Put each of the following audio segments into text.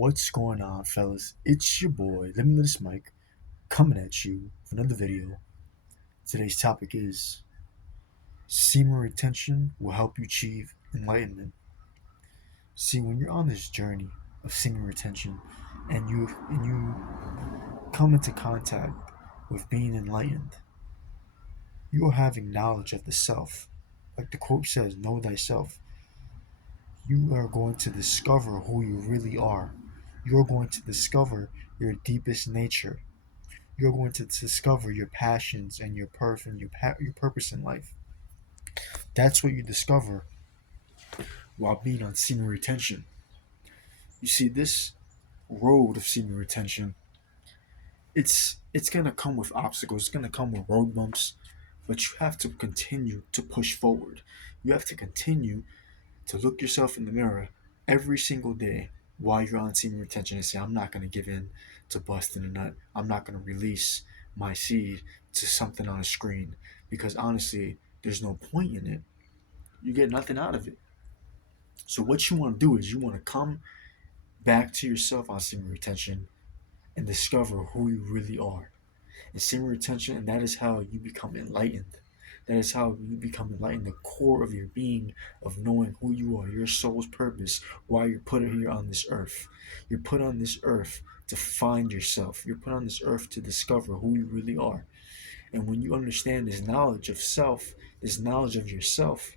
What's going on, fellas? It's your boy, Limitless Mike, coming at you with another video. Today's topic is semen retention will help you achieve enlightenment. See, when you're on this journey of semen retention and you come into contact with being enlightened, you are having knowledge of the self. Like the quote says, know thyself. You are going to discover who you really are. You're going to discover your deepest nature. You're going to discover your passions and your purpose in life. That's what you discover while being on semen retention. You see, this road of semen retention, it's gonna come with obstacles. It's gonna come with road bumps, but you have to continue to push forward. You have to continue to look yourself in the mirror every single day while you're on semen retention and say, I'm not going to give in to busting a nut. I'm not going to release my seed to something on a screen because honestly, there's no point in it. You get nothing out of it. So what you want to do is you want to come back to yourself on semen retention and discover who you really are. And semen retention, and that is how you become enlightened. That is how you become enlightened, the core of your being, of knowing who you are, your soul's purpose, why you're put here on this earth. You're put on this earth to find yourself. You're put on this earth to discover who you really are. And when you understand this knowledge of self, this knowledge of yourself,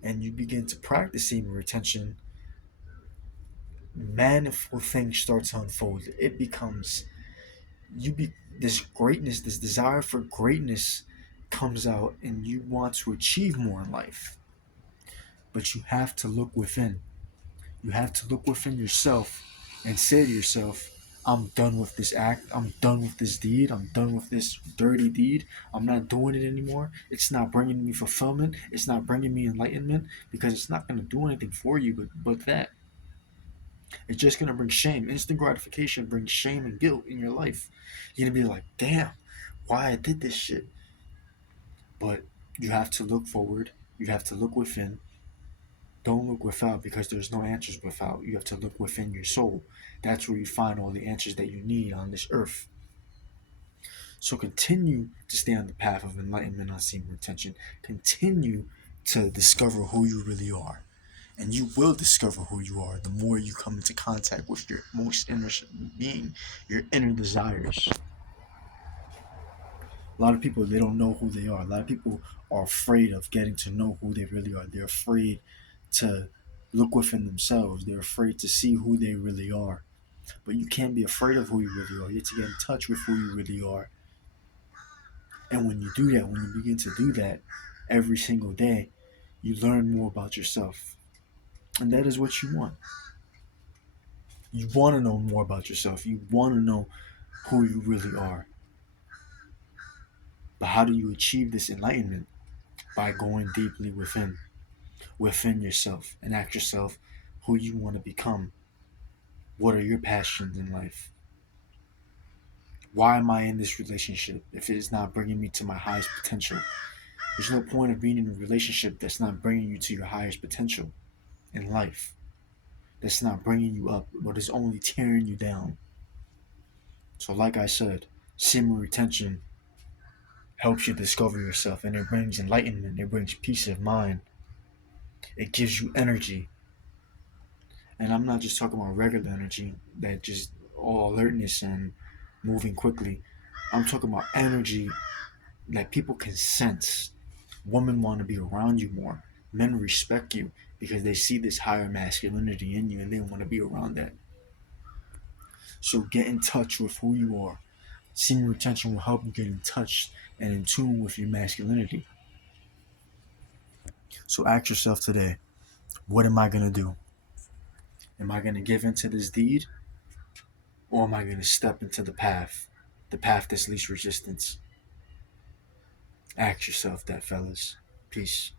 and you begin to practice semen retention, manifold things start to unfold. It becomes this greatness, this desire for greatness comes out, and you want to achieve more in life. But you have to look within. You have to look within yourself and say to yourself, I'm done with this act. I'm done with this deed. I'm done with this dirty deed. I'm not doing it anymore. It's not bringing me fulfillment. It's not bringing me enlightenment because it's not going to do anything for you but that. It's just going to bring shame. Instant gratification brings shame and guilt in your life. You're going to be like, damn, why I did this shit. But you have to look forward. You have to look within. Don't look without because there's no answers without. You have to look within your soul. That's where you find all the answers that you need on this earth. So continue to stay on the path of enlightenment on semen retention. Continue to discover who you really are. And you will discover who you are the more you come into contact with your most inner being, your inner desires. A lot of people, they don't know who they are. A lot of people are afraid of getting to know who they really are. They're afraid to look within themselves. They're afraid to see who they really are. But you can't be afraid of who you really are. You have to get in touch with who you really are. And when you do that, when you begin to do that every single day, you learn more about yourself. And that is what you want. You want to know more about yourself. You want to know who you really are. But how do you achieve this enlightenment? By going deeply within yourself, and ask yourself who you want to become. What are your passions in life? Why am I in this relationship if it is not bringing me to my highest potential? There's no point of being in a relationship that's not bringing you to your highest potential in life. That's not bringing you up, but is only tearing you down. So like I said, semen retention helps you discover yourself, and it brings enlightenment. It brings peace of mind. It gives you energy. And I'm not just talking about regular energy that just all alertness and moving quickly. I'm talking about energy that people can sense. Women want to be around you more. Men respect you because they see this higher masculinity in you and they want to be around that. So get in touch with who you are. Semen retention will help you get in touch and in tune with your masculinity. So ask yourself today, what am I going to do? Am I going to give into this deed? Or am I going to step into the path that's least resistance? Ask yourself that, fellas. Peace.